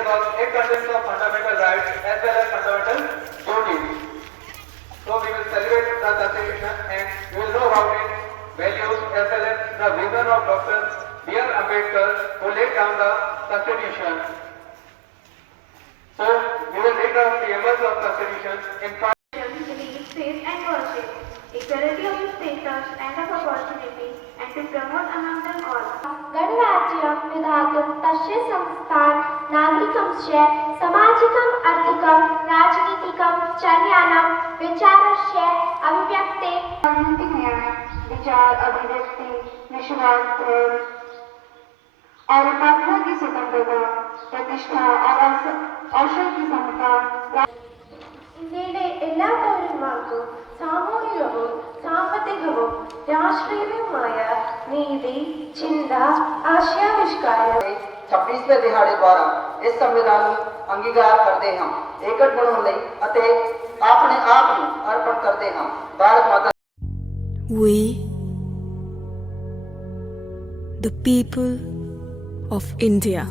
about it contains of fundamental rights as well as fundamental duties. So we will celebrate the Constitution and we will know about its values as well as the vision of Dr. B.R. Ambedkar who laid down the Constitution. So we will read the preamble of Constitution in belief, faith and worship, equality of status and of opportunity, and to promote among them all. गणराज्यं विधातुं तस्य संस्थान नागरिकंश्च सामाजिकं आर्थिकं राजनीतिकं च ज्ञानं विचारस्य अभिव्यक्ते राजनीतिक न्याय, विचार, अभिव्यक्ति, विश्वास और उपासना की स्वतंत्रता, प्रतिष्ठा और अवसर की समता. ഇന്ത്യയിലെ എല്ലാ പൗരന്മാർക്കും സാമൂഹികവും സാമ്പത്തികവും രാഷ്ട്രീയവുമായ നീതി, ചിന്ത, आशयाविष्कार 26वें ਦਿਹਾੜੇ ਦੁਆਰਾ ਇਸ ਸੰਵਿਧਾਨ ਨੂੰ ਅੰਗੀਕਾਰ ਕਰਦੇ ਹਾਂ। ਏਕੜ ਬਣਾਉਣ ਲਈ ਅਤੇ ਆਪਣੇ ਆਪ ਨੂੰ ਅਰਪਣ ਕਰਦੇ ਹਾਂ। ਭਾਰਤ ਮਾਤਾ We, the people of India.